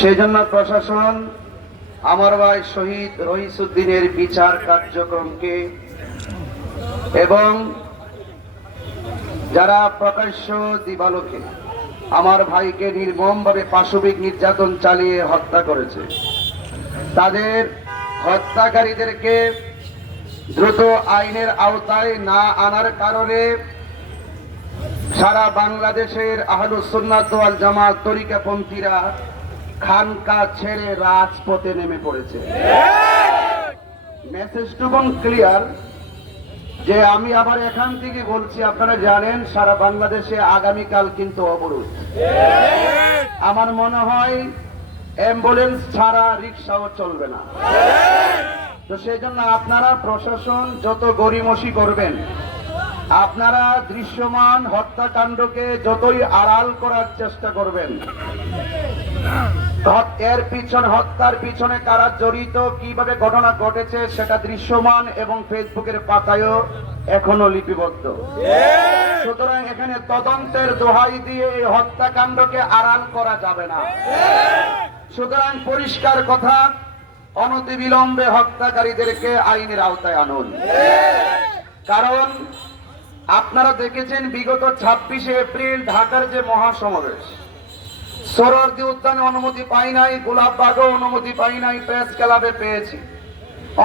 সেই জন্য প্রশাসন আমার ভাই শহীদ রইসুদ্দিনের বিচার কার্যক্রমকে এবং যারা প্রকাশ্য দিবালোকে আমার ভাইকে নির্মমভাবে পাশবিক নির্যাতন চালিয়ে হত্যা করেছে, তাদের হত্যাকারীদেরকে দ্রুত আইনের আওতায় না আনার কারণে সারা বাংলাদেশের আহলুস সুন্নাত ওয়াল জামাত তরিকাপন্থীরা খানকা ছেড়ে রাজপথে নেমে পড়েছে। মেসেজটুকু ক্লিয়ার যে আমি আবার এখান থেকে বলছি, আপনারা জানেন সারা বাংলাদেশে আগামীকাল কিন্তু অবরোধ। আমার মনে হয় অ্যাম্বুলেন্স ছাড়া রিক্সাও চলবে না। তো সেই জন্য আপনারা প্রশাসন যত গড়িমসি করবেন, আপনারা দৃশ্যমান হত্যাকাণ্ডকে যতই আড়াল করার চেষ্টা করবেন, এর পিছনে হত্যার পিছনে কারা জড়িত, কিভাবে ঘটনা ঘটেছে সেটা দৃশ্যমান এবং ফেসবুকের পাতায়ও এখনো লিপিবদ্ধ। সুতরাং এখানে তদন্তের দোহাই দিয়ে এই হত্যাকাণ্ডকে আড়াল করা যাবে না। সুতরাং পরিষ্কার কথা, অনতিবিলম্বে হত্যাকারীদেরকে আইনের আওতায় আনুন। কারণ আপনারা দেখেছেন বিগত 26শে এপ্রিল ঢাকার যে মহাসমাবেশ, সোহরাওয়ার্দী উদ্যানে অনুমতি পাই নাই, গোলাপবাগও অনুমতি পাই নাই, প্রেস ক্লাবে পেয়েছি।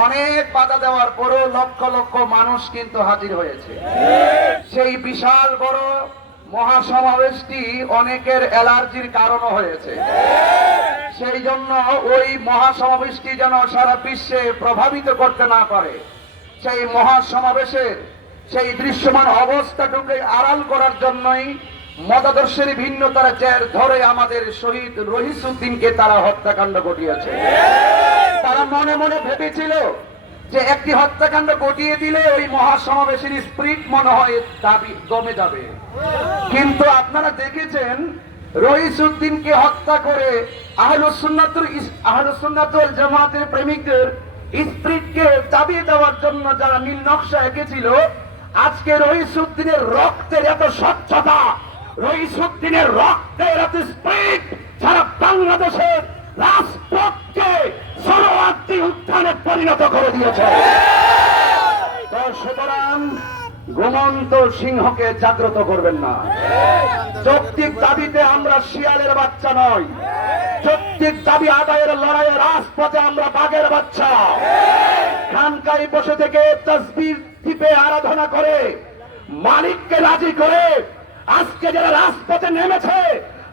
অনেক বাধা দেওয়ার পরও লক্ষ লক্ষ মানুষ কিন্তু হাজির হয়েছে। সেই বিশাল বড় মহাসমাবেশটি অনেকের অ্যালার্জির কারণও হয়েছে। সেই জন্য ওই মহাসমাবেশটি যেন সারা বিশ্বে প্রভাবিত করতে না পারে, সেই মহাসমাবেশের সেই দৃশ্যমান অবস্থাটুকে আড়াল করার জন্যই মতাদর্শের ভিন্নতার জের ধরে আমাদের শহীদ রইসুদ্দিনকে তারা হত্যাকাণ্ড ঘটিয়েছে। তারা মনে মনে ভেবেছিল যে একটি হত্যাকাণ্ড ঘটিয়ে দিলে ওই মহাসমাবেশের স্পিরিট মনে হয় দমে যাবে। কিন্তু আপনারা দেখেছেন রইসুদ্দিনকে হত্যা করে আহলুস সুন্নাত ওয়াল জামাতের প্রেমিকদের স্পিরিটকে দাবিয়ে দেওয়ার জন্য যারা নীল নকশা এঁকেছিল, আজকে রইসুদ্দিনের রক্তের এত স্বচ্ছতা, রইসুদ্দিনের রক্তের এত স্পিরিট সারা বাংলাদেশের রাজপথকে সোহরাওয়ার্দী উত্থানে পরিণত করে দিয়েছে। তো সুতরাং ঘুমন্ত সিংহকে জাগ্রত করবেন না। যৌক্তিক দাবিতে আমরা শিয়ালের বাচ্চা নই, যৌক্তিক দাবি আদায়ের লড়াইয়ে রাজপথে আমরা বাঘের বাচ্চা। খানকায় বসে থেকে তাসবিহ টিপে আরাধনা করে মালিককে রাজি করে আজকে যারা রাজপথে নেমেছে,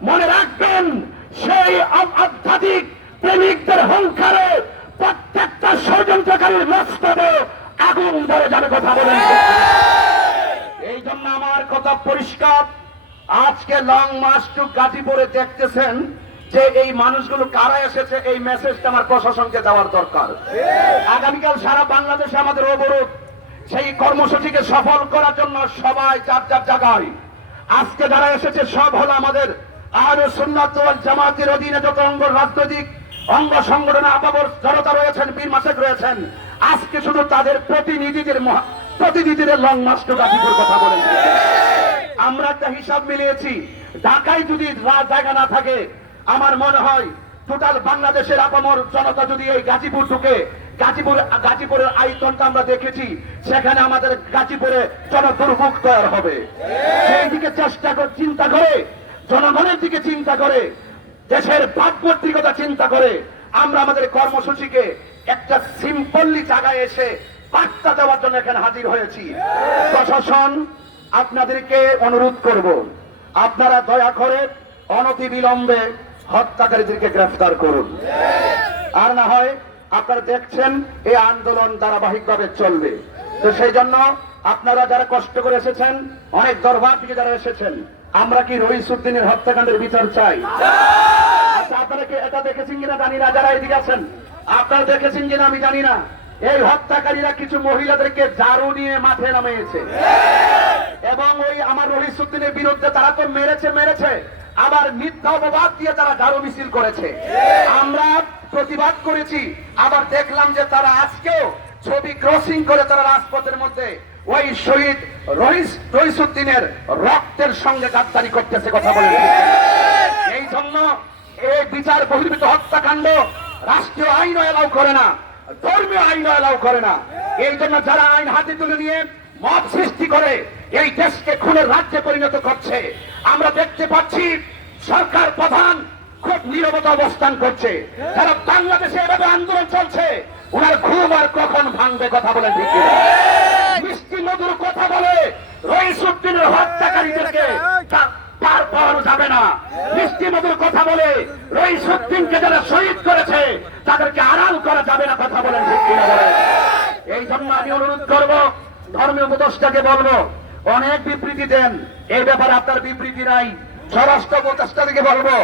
মনে রাখবেন সেই আধ্যাত্মিক প্রেমিকদের হুঙ্কারে প্রত্যেকটা ষড়যন্ত্রকারীর মস্তকে আগুন ধরে যাবে। কথা বলেন। এই জন্য আমার কথা পরিষ্কার, আজকে লং মার্চ টু গাজীপুরে দেখতেছেন যে এই মানুষগুলো কারা এসেছে, এই মেসেজটা আমার প্রশাসনকে দেওয়ার দরকার। আগামীকাল সারা বাংলাদেশে আমাদের অবরোধ, সেই কর্মসূচিকে সফল করার জন্য সবাই যার যার জায়গায়। আজকে যারা এসেছে সব হলো আমাদের আহলুস সুন্নাত ওয়াল জামাতের অধীনে যত অঙ্গ রাজনৈতিক অঙ্গ সংগঠনে আপাবর জনতা রয়েছেন, পীর মাসেক রয়েছেন। আজকে শুধু তাদের প্রতিনিধিদের লং মার্চ টু গাজীপুর কথা বলেন। আমরা একটা হিসাব মিলিয়েছি, ঢাকায় যদি জায়গা না থাকে, আমার মনে হয় টোটাল বাংলাদেশের আপামর জনতা যদি এই গাজীপুর ঢুকে, গাজীপুরের আয়তনটা আমরা দেখেছি, সেখানে আমাদের গাজীপুরে জনদুর্ভোগ তৈরি হবে। সেই দিকে চিন্তা করে, জনগণের দিকে চিন্তা করে, দেশের ভাবমূর্তির কথা চিন্তা করে আমরা আমাদের কর্মসূচিকে একটা সিম্পলি জায়গায় এসে বার্তা দেওয়ার জন্য এখানে হাজির হয়েছি। প্রশাসন আপনাদেরকে অনুরোধ করব, আপনারা দয়া করে অনতিবিলম্বে হত্যাকারীদেরকে গ্রেফতার করুন। আর না হয় আপনারা দেখছেন এই আন্দোলন ধারাবাহিকভাবে চলবে। তো সেই জন্য আপনারা যারা কষ্ট করে এসেছেন, অনেক দরবার থেকে যারা এসেছেন, আমরা কি রইসুদ্দিনের হত্যাকাণ্ডের বিচার চাই? আচ্ছা, আপনারা কি এটা দেখেছেন কিনা জানি না, যারা এদিকে আছেন আপনারা দেখেছেন কিনা আমি জানি না, এই হত্যাকারীরা কিছু মহিলাদেরকে ঝাড়ু নিয়ে মাঠে নামিয়েছে এবং ওই আমার রইসুদ্দিনের বিরুদ্ধে তারা তো মেরেছে, আবার মিথ্যা অপবাদ দিয়ে তারা ঝাড়ু মিছিল করেছে। আমরা প্রতিবাদ করেছি, আবার দেখলাম যে তারা আজকেও ছবি ক্রসিং করে তারা রাজপথের মধ্যে ওই শহীদ রইসুদ্দিনের রক্তের সঙ্গে গাদ্দারি করতেছে। কথা বলে এই জন্য এই বিচার বহির্ভূত হত্যাকাণ্ড রাষ্ট্রীয় আইন এলাও করে না, ধর্মীয় আইন এলাও করে না। এই জন্য যারা আইন হাতে তুলে নিয়ে মত সৃষ্টি করে এই দেশকে খুনের রাজ্যে পরিণত করছে, আমরা দেখতে পাচ্ছি সরকার প্রধান খুব নীরবতা অবস্থান করছে। যারা বাংলাদেশে এভাবে আন্দোলন চলছে, ওনার ঘুম আর কখন ভাঙবে কথা বলেন ঠিক কিনা? মিষ্টি মধুর কথা বলে রইসুদ্দিনের হত্যাকারীদেরকে পার পাওয়ানো যাবে না। মিষ্টি মধুর কথা বলে রইসুদ্দিনকে যারা শহীদ করেছে তাদেরকে আড়াল করা যাবে না কথা বলেন ঠিক কিনা বলেন? এই জন্য আমি অনুরোধ করব, ধর্মীয় উপদেষ্টাকে বলবো, অনেক বিবৃতি দেন, এই ব্যাপারে আপনার বিবৃতি নাই। স্বরাষ্ট্র উপদেষ্টাকে বলবো